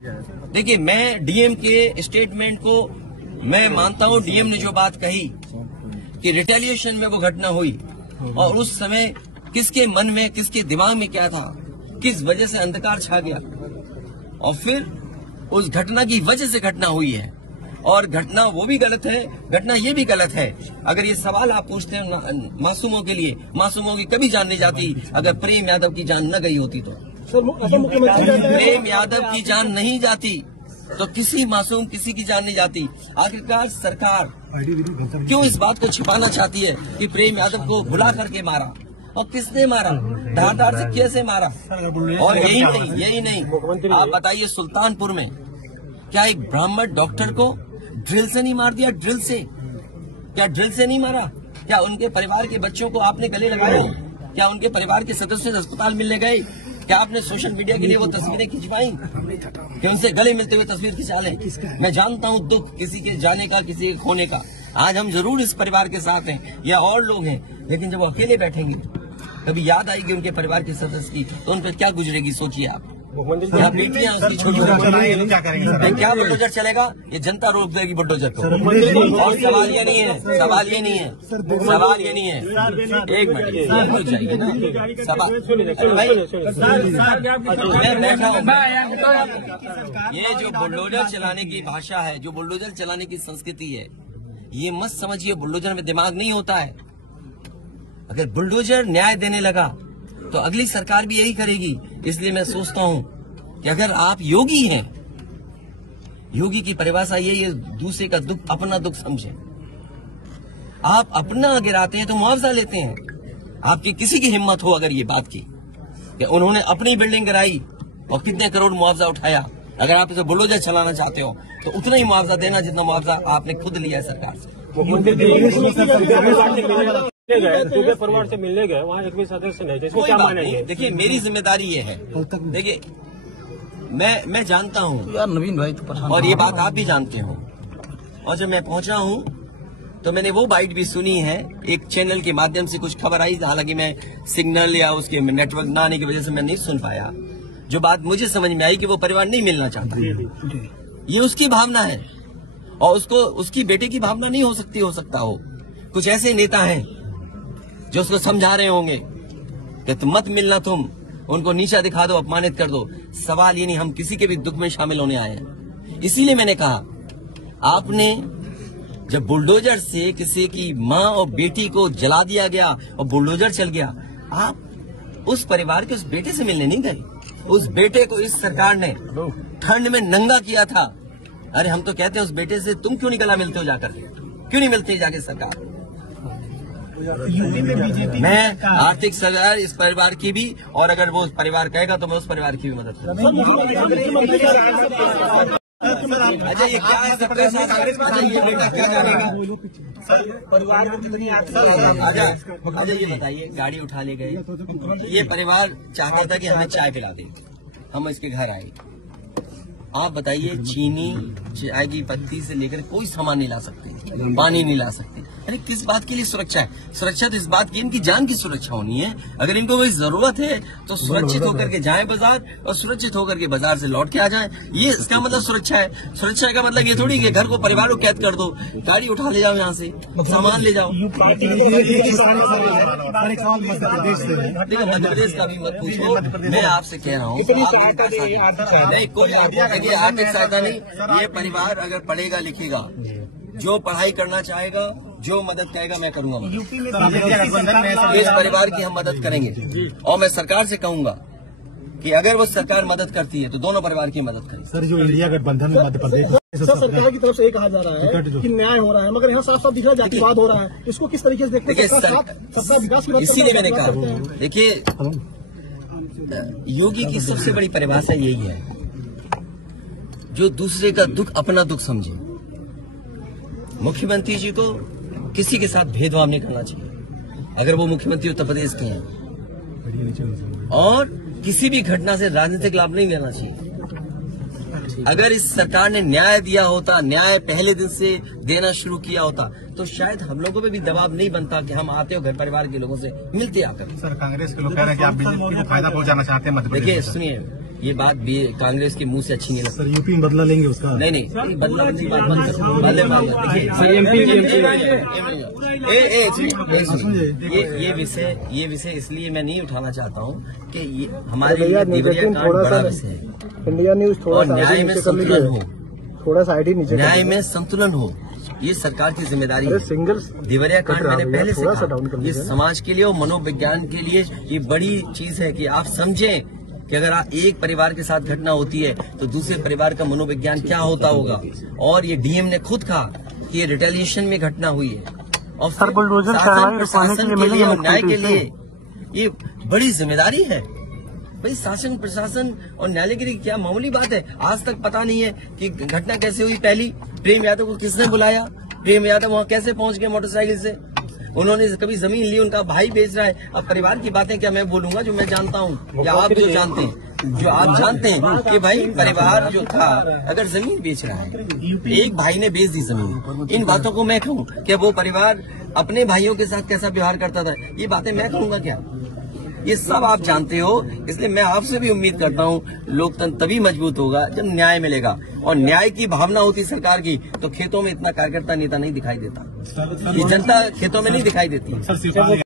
देखिए, मैं डीएम के स्टेटमेंट को मैं मानता हूं। डीएम ने जो बात कही कि रिटेलिएशन में वो घटना हुई और उस समय किसके मन में, किसके दिमाग में क्या था, किस वजह से अंधकार छा गया और फिर उस घटना की वजह से घटना हुई है। और घटना वो भी गलत है, घटना ये भी गलत है। अगर ये सवाल आप पूछते हैं मासूमों के लिए, मासूमों की कभी जान नहीं जाती अगर प्रेम यादव की जान न गई होती तो। प्रेम यादव की जान नहीं जाती तो किसी मासूम किसी की जान नहीं जाती। आखिरकार सरकार क्यों इस बात को छिपाना चाहती है कि प्रेम यादव को बुला करके मारा और किसने मारा, धार से कैसे मारा। और यही नहीं आप बताइए, सुल्तानपुर में क्या एक ब्राह्मण डॉक्टर को ड्रिल से नहीं मार दिया? ड्रिल से क्या ड्रिल से नहीं मारा? क्या उनके परिवार के बच्चों को आपने गले लगाए? क्या उनके परिवार के सदस्य अस्पताल मिलने गए? क्या आपने सोशल मीडिया के लिए वो तस्वीरें खिंचवाई कि उनसे गले मिलते हुए तस्वीर खिंचा लें? मैं जानता हूं दुख किसी के जाने का, किसी के खोने का। आज हम जरूर इस परिवार के साथ हैं या और लोग हैं, लेकिन जब वो अकेले बैठेंगे कभी याद आएगी उनके परिवार के सदस्य की तो उन पर क्या गुजरेगी, सोचिए आप। यहाँ बेटियां उसकी छोटी, क्या बुलडोजर चलेगा? ये जनता रोक देगी बुलडोजर को। और सवाल ये नहीं है, सवाल ये नहीं है, सवाल ये नहीं है। एक मिनट रुक जाइए ना, मैं बैठा हूँ। ये जो बुलडोजर चलाने की भाषा है, जो बुलडोजर चलाने की संस्कृति है, ये मत समझिए बुलडोजर में दिमाग नहीं होता है। अगर बुलडोजर न्याय देने लगा तो अगली सरकार भी यही करेगी। इसलिए मैं सोचता हूं कि अगर आप योगी हैं, योगी की परिभाषा यही है, दूसरे का दुख अपना दुख समझें। आप अपना गिराते हैं तो मुआवजा लेते हैं। आपकी किसी की हिम्मत हो अगर ये बात की कि उन्होंने अपनी बिल्डिंग गिराई और कितने करोड़ मुआवजा उठाया, अगर आप इसे बुलडोजर चलाना चाहते हो तो उतना ही मुआवजा देना जितना मुआवजा आपने खुद लिया है सरकार से। सुबह परिवार से मिलने गए, वहाँ एक भी सदस्य नहीं, इसको क्या माने? देखिए, मेरी जिम्मेदारी ये है। देखिए, मैं जानता हूँ यार नवीन भाई तो और ये बात आप भी जानते हो। और जब मैं पहुंचा हूँ तो मैंने वो बाइट भी सुनी है, एक चैनल के माध्यम से कुछ खबर आई, हालांकि मैं सिग्नल या उसके नेटवर्क न आने की वजह से मैं नहीं सुन पाया। जो बात मुझे समझ में आई कि वो परिवार नहीं मिलना चाहता, ये उसकी भावना है और उसकी बेटे की भावना नहीं हो सकता हो। कुछ ऐसे नेता हैं जो उसको समझा रहे होंगे कि तुम मत मिलना, तुम उनको नीचा दिखा दो, अपमानित कर दो। सवाल ये नहीं, हम किसी के भी दुख में शामिल होने आए हैं। इसीलिए मैंने कहा, आपने जब बुलडोजर से किसी की माँ और बेटी को जला दिया गया और बुलडोजर चल गया, आप उस परिवार के उस बेटे से मिलने नहीं गए। उस बेटे को इस सरकार ने ठंड में नंगा किया था। अरे हम तो कहते हैं उस बेटे से तुम क्यों नहीं गला मिलते हो जाकर, क्यों नहीं मिलते जाके सरकार? मैं आर्थिक सहायता इस परिवार की भी, और अगर वो परिवार कहेगा तो मैं उस परिवार की भी मदद करूंगा। अच्छा, ये क्या है सबके साथ? अच्छा, ये बेटा क्या जानेगा? अच्छा, ये बताइए, गाड़ी उठा ले गए, ये परिवार चाहता था कि हमें चाय पिला दे, हम इसके घर आए। आप बताइए, चीनी, चाय की पत्ती से लेकर कोई सामान नहीं ला सकते, पानी नहीं ला सकते। अरे किस बात के लिए सुरक्षा है? सुरक्षा तो इस बात की, इनकी जान की सुरक्षा होनी है। अगर इनको कोई जरूरत है तो सुरक्षित होकर के जाएं बाजार और सुरक्षित होकर के बाजार से लौट के आ जाएं। ये इसका मतलब सुरक्षा है। सुरक्षा का मतलब ये थोड़ी कि घर को, परिवार को कैद कर दो, गाड़ी उठा ले जाओ, यहाँ से सामान ले जाओ। देखो, मध्य प्रदेश का भी मत पूछो, मैं आपसे कह रहा हूँ, नहीं कोई आर्थिक सहायता नहीं। ये परिवार अगर पढ़ेगा लिखेगा, जो पढ़ाई करना चाहेगा, जो मदद कहेगा मैं करूंगा। इस परिवार की हम मदद करेंगे और मैं सरकार से कहूंगा कि अगर वो सरकार मदद करती है तो दोनों परिवार की मदद करें। सर, जो इंडिया गठबंधन मध्य प्रदेश सरकार की तरफ से ये कहा जा रहा है कि न्याय हो रहा है, मगर यहाँ साफ साफ दिख रहा है जातिवाद हो रहा है। इसको किस तरीके से देखते हैं? इसीलिए मैंने कहा, देखिए, योगी की सबसे बड़ी परिभाषा यही है, जो दूसरे का दुख अपना दुख समझे। मुख्यमंत्री जी को किसी के साथ भेदभाव नहीं करना चाहिए अगर वो मुख्यमंत्री उत्तर प्रदेश के हैं, और किसी भी घटना से राजनीतिक लाभ नहीं लेना चाहिए। अगर इस सरकार ने न्याय दिया होता, न्याय पहले दिन से देना शुरू किया होता, तो शायद हम लोगों पे भी दबाव नहीं बनता कि हम आते हो घर परिवार के लोगों से मिलते आकर। सर, कांग्रेस के लोग कह रहे हैं कि आप बीजेपी को फायदा पहुंचाना चाहते हैं। देखिए, सुनिए, ये बात भी कांग्रेस के मुंह से अच्छी नहीं लगती। सर यूपी में बदला लेंगे उसका? नहीं, बदला की बात बंद करो। ये विषय इसलिए मैं नहीं उठाना चाहता हूँ कि ये हमारे लिए देवरिया कांड बड़ा विषय है। इंडिया न्यूज और न्याय में संतुलन हो, थोड़ा सा आईडी नीचे, न्याय में संतुलन हो, ये सरकार की जिम्मेदारी है। देवरिया कांड मैंने पहले से कहा, ये समाज के लिए और मनोविज्ञान के लिए ये बड़ी चीज है कि आप समझें कि अगर आप एक परिवार के साथ घटना होती है तो दूसरे परिवार का मनोविज्ञान क्या होता होगा। और ये डीएम ने खुद कहा कि ये रिटेलिएशन में घटना हुई है और शासन प्रशासन के लिए और न्याय के लिए ये बड़ी जिम्मेदारी है। भाई शासन प्रशासन और न्यायालय के लिए क्या मामूली बात है। आज तक पता नहीं है कि घटना कैसे हुई। पहली, प्रेम यादव को किसने बुलाया, प्रेम यादव वहां कैसे पहुंच गए मोटरसाइकिल से, उन्होंने कभी जमीन ली, उनका भाई बेच रहा है। अब परिवार की बातें क्या मैं बोलूंगा जो मैं जानता हूँ या आप जो जानते हैं, जो आप जानते हैं कि भाई परिवार जो था अगर जमीन बेच रहा है, एक भाई ने बेच दी जमीन, इन बातों को मैं कहूँ कि वो परिवार अपने भाइयों के साथ कैसा व्यवहार करता था, ये बातें मैं कहूँगा क्या? ये सब आप जानते हो। इसलिए मैं आपसे भी उम्मीद करता हूँ लोकतंत्र तभी मजबूत होगा जब न्याय मिलेगा। और न्याय की भावना होती सरकार की तो खेतों में इतना कार्यकर्ता नेता नहीं दिखाई देता, ये जनता खेतों में नहीं दिखाई देती।